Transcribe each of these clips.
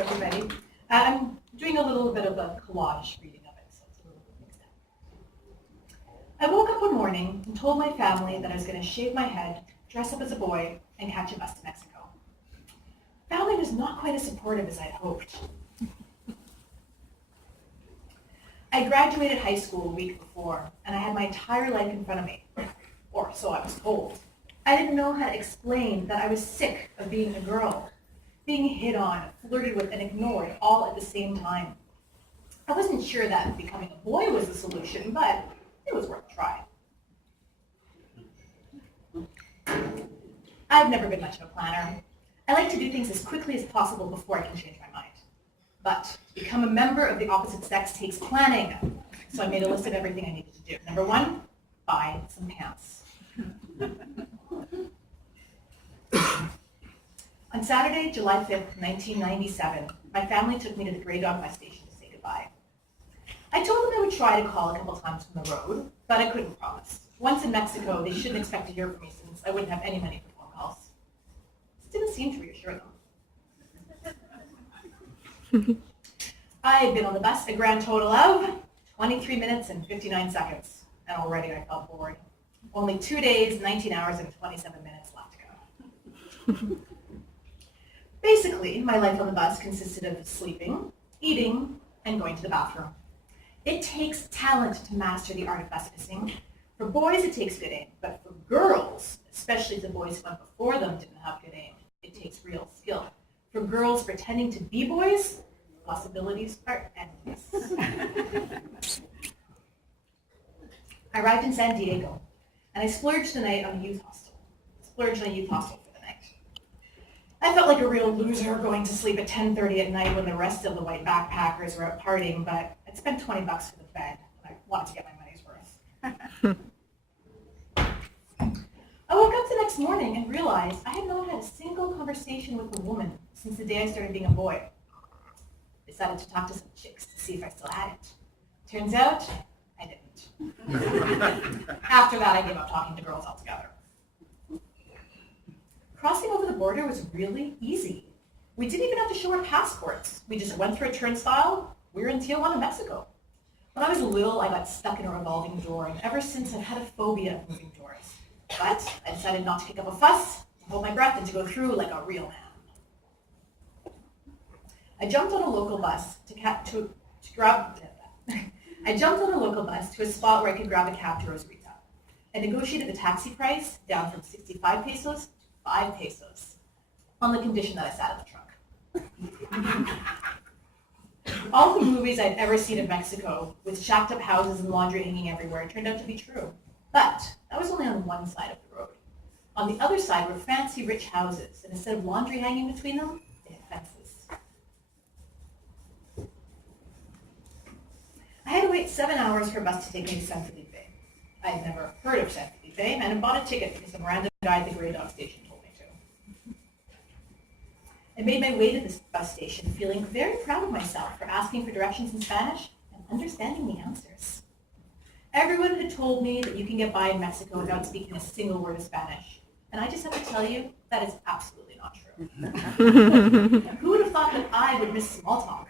everybody. I'm doing a little bit of a collage reading of it, so it's a little bit mixed up. I woke up one morning and told my family that I was going to shave my head, dress up as a boy, and catch a bus to Mexico. Family was not quite as supportive as I'd hoped. I graduated high school a week before, and I had my entire life in front of me, or so I was told. I didn't know how to explain that I was sick of being a girl, being hit on, flirted with, and ignored all at the same time. I wasn't sure that becoming a boy was the solution, but it was worth a try. I've never been much of a planner. I like to do things as quickly as possible before I can change my mind. But to become a member of the opposite sex takes planning. So I made a list of everything I needed to do. Number 1, buy some pants. On Saturday, July 5th, 1997, my family took me to the Grey Dog bus station to say goodbye. I told them I would try to call a couple times from the road, but I couldn't promise. Once in Mexico, they shouldn't expect to hear from me since I wouldn't have any money for phone calls. This didn't seem to reassure them. I've been on the bus a grand total of 23 minutes and 59 seconds, and already I felt bored. Only 2 days, 19 hours, and 27 minutes left to go. Basically, my life on the bus consisted of sleeping, eating, and going to the bathroom. It takes talent to master the art of bus missing. For boys, it takes good aim, but for girls, especially the boys who went before them didn't have good aim, it takes real skill. For girls pretending to be boys, possibilities are endless. I arrived in San Diego, and I splurged the night on a youth hostel. Splurged on a youth hostel for the night. I felt like a real loser going to sleep at 10:30 at night when the rest of the white backpackers were out partying, but I'd spent $20 for the bed, and I wanted to get my money's worth. I woke up the next morning and realized I had not had a single conversation with a woman since the day I started being a boy. Decided to talk to some chicks to see if I still had it. Turns out, I didn't. After that, I gave up talking to girls altogether. Crossing over the border was really easy. We didn't even have to show our passports. We just went through a turnstile. We were in Tijuana, Mexico. When I was little, I got stuck in a revolving door, and ever since I've had a phobia of moving doors. But I decided not to kick up a fuss, to hold my breath, and to go through like a real man. I jumped on a local bus I jumped on a local bus to a spot where I could grab a cab to Rosarita. I negotiated the taxi price down from 65 pesos to 5 pesos, on the condition that I sat in the trunk. All the movies I'd ever seen of Mexico, with shacked up houses and laundry hanging everywhere, turned out to be true. But that was only on one side of the road. On the other side were fancy, rich houses, and instead of laundry hanging between them, they had fences. I had to wait 7 hours for a bus to take me to San Felipe. I had never heard of San Felipe, and had bought a ticket because some random guy at the Grey Dog station told me to. I made my way to this bus station, feeling very proud of myself for asking for directions in Spanish and understanding the answers. Everyone had told me that you can get by in Mexico without speaking a single word of Spanish, and I just have to tell you, that is absolutely not true. Who would have thought that I would miss small talk?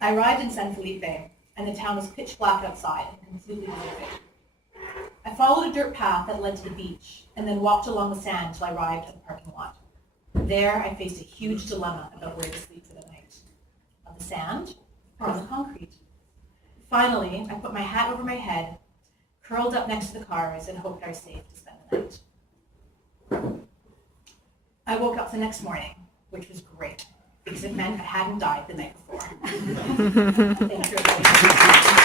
I arrived in San Felipe, and the town was pitch black outside and completely deserted. I followed a dirt path that led to the beach, and then walked along the sand until I arrived at the parking lot. There, I faced a huge dilemma about where to sleep for the night. On the sand or on the concrete? Finally, I put my hat over my head, curled up next to the cars, and hoped I was safe to spend the night. I woke up the next morning, which was great, because it meant I hadn't died the night before. Thank you.